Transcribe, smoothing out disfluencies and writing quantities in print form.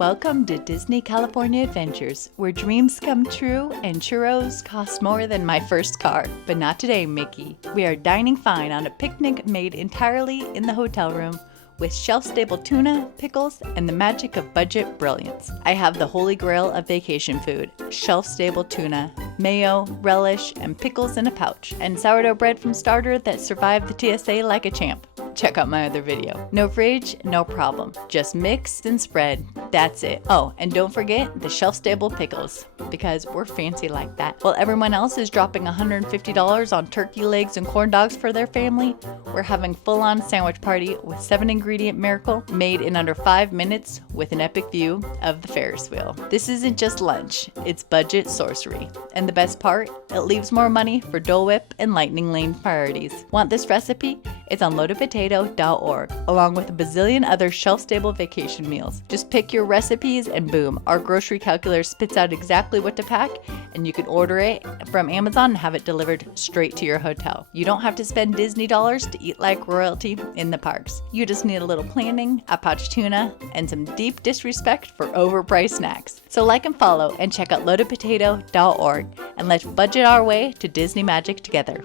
Welcome to Disney California Adventures, where dreams come true and churros cost more than my first car. But not today, Mickey. We are dining fine on a picnic made entirely in the hotel room with shelf-stable tuna, pickles, and the magic of budget brilliance. I have the holy grail of vacation food, shelf-stable tuna, mayo, relish, and pickles in a pouch, and sourdough bread from Starter that survived the TSA like a champ. Check out my other video. No fridge, no problem. Just mix and spread. That's it. Oh, and don't forget the shelf-stable pickles, because we're fancy like that. While everyone else is dropping $150 on turkey legs and corn dogs for their family, we're having full-on sandwich party with 7-ingredient miracle made in under 5 minutes with an epic view of the Ferris wheel. This isn't just lunch, it's budget sorcery. And the best part, it leaves more money for Dole Whip and Lightning Lane priorities. Want this recipe? It's on loadedpotato.org, along with a bazillion other shelf-stable vacation meals. Just pick your recipes and boom, our grocery calculator spits out exactly what to pack, and you can order it from Amazon and have it delivered straight to your hotel. You don't have to spend Disney dollars to eat like royalty in the parks. You just need a little planning, a pouch tuna, and some deep disrespect for overpriced snacks. So like and follow and check out loadedpotato.org, and let's budget our way to Disney magic together.